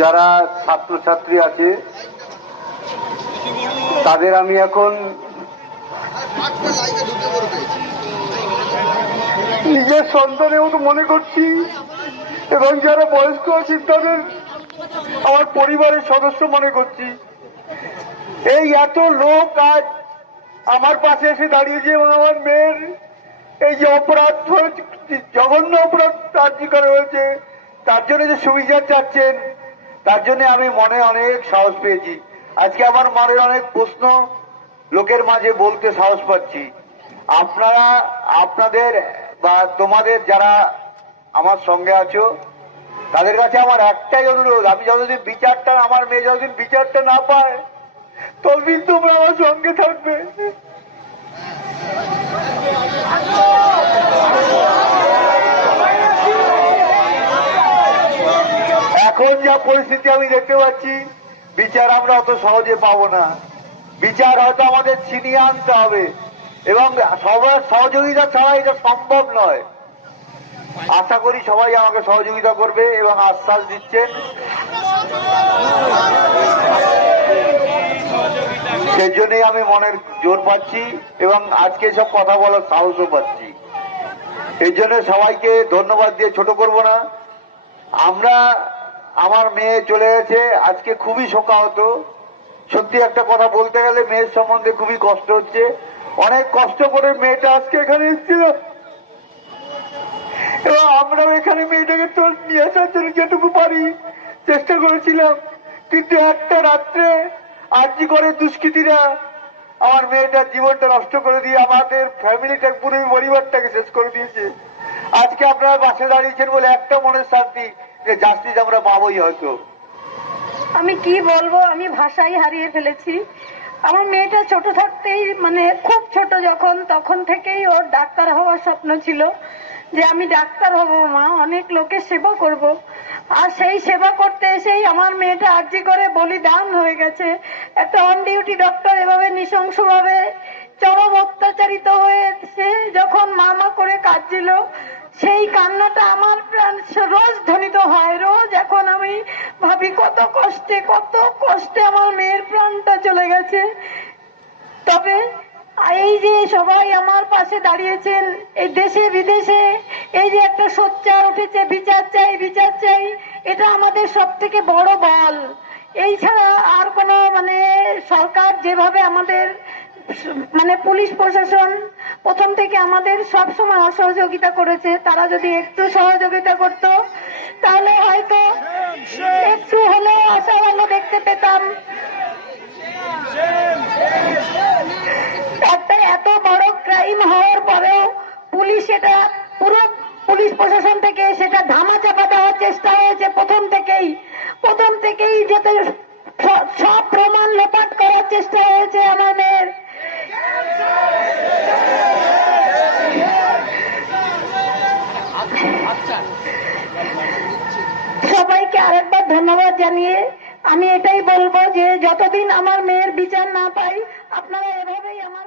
যারা ছাত্রছাত্রী আছে তাদের আমি এখন নিজের সন্তানের মতো মনে করছি, এবং যারা বয়স্ক আছেন তাদের আমার পরিবারের সদস্য মনে করছি। এই এত লোক আজ আমার পাশে এসে দাঁড়িয়েছে এবং আমার মেয়ের এই যে অপরাধ, জঘন্য অপরাধ কার্যকর হয়েছে, তার জন্য যে সুবিচার চাচ্ছেন, তার জন্য আমি মনে অনেক সাহস পেয়েছি। আজকে আমার মনের অনেক প্রশ্ন লোকের মাঝে বলতে সাহস পাচ্ছি। আপনারা আপনাদের বা তোমাদের যারা আমার সঙ্গে আছো তাদের কাছে আমার একটাই অনুরোধ, আমি যতদিন বিচারটা, আমার মেয়ে যতদিন বিচারটা না পায় ততদিন তোমরা আমার সঙ্গে থাকবে। এখন যা পরিস্থিতি আমি দেখতে পাচ্ছি, বিচার আমরা অত সহজে পাবো না। বিচার হয়তো আমাদের ছিনিয়ে আনতে হবে, এবং সবার সহযোগিতা ছাড়া এটা সম্ভব নয়। আশা করি সবাই আমাকে সহযোগিতা করবে এবং আশ্বাস দিচ্ছেন, সেই জন্যই আমি মনের জোর পাচ্ছি এবং আজকে সব কথা বলার সাহসও পাচ্ছি। এই জন্য সবাইকে ধন্যবাদ দিয়ে ছোট করব না। আমরা, আমার মেয়ে চলে গেছে, আজকে খুবই শোকাহত। সত্যি একটা কথা বলতে গেলে মেয়ের সম্বন্ধে খুবই কষ্ট হচ্ছে। অনেক কষ্ট করে মেয়েটা আজকে এখানে এসেছিল এবং আমরাও এখানে মেয়েটাকে তো নিয়ে আসার জন্য যেটুকু পারি চেষ্টা করেছিলাম, কিন্তু একটা রাত্রে আরজি করে দুষ্কৃতীরা আমার মেয়েটার জীবনটা নষ্ট করে দিয়ে আমাদের ফ্যামিলিটা, পুরো পরিবারটাকে শেষ করে দিয়েছে। আজকে আপনারা পাশে দাঁড়িয়েছেন বলে একটা মনের শান্তি যে জাস্টিস আমরা পাবোই হয়তো। আমি কি বলবো, আমি ভাষাই হারিয়ে ফেলেছি। আমার মেয়েটা ছোট থাকতেই, মানে খুব ছোট যখন, তখন থেকেই ওর ডাক্তার হওয়ার স্বপ্ন ছিল যে আমি ডাক্তার হব মা, অনেক লোকের সেবা করব। আর সেই সেবা করতে এসেই আমার মেয়েটা আরজি করে বলিদান হয়ে গেছে। একটা অন ডিউটি ডক্টর এভাবে নৃশংসভাবে চরম অত্যাচারিত হয়ে সে যখন মা করে কাঁদছিল, সেই কান্নাটা আমার প্রাণ রোজ ধ্বনিত হয় রোজ। এখন আমি ভাবি কত কষ্টে আমার মেয়ের প্রাণটা চলে গেছে। তবে এই যে সবাই আমার পাশে দাঁড়িয়েছেন, এই দেশে বিদেশে এই যে একটা সোচ্চার উঠেছে, বিচার চাই বিচার চাই, এটা আমাদের সব থেকে বড় বল। এই ছাড়া আর কোনো, মানে সরকার যেভাবে আমাদের, মানে পুলিশ প্রশাসন প্রথম থেকে আমাদের সব সময় অসহযোগিতা করেছে, তারা যদি একটু সহযোগিতা করত তাহলে হয়তো একটু হলেও আশা ভালো দেখতে পেতাম। একটা এত বড় ক্রাইম হওয়ার পরেও পুলিশ, এটা পুরো পুলিশ প্রশাসন থেকে সেটা ধামা চাপা দেওয়ার চেষ্টা হয়েছে প্রথম থেকেই যাতে সব প্রমাণ লোপাট করার চেষ্টা হয়েছে আমাদের। সবাইকে আরেকবার ধন্যবাদ জানিয়ে আমি এটাই বলবো যে যতদিন আমার মেয়ের বিচার না পাই, আপনারা এভাবেই আমার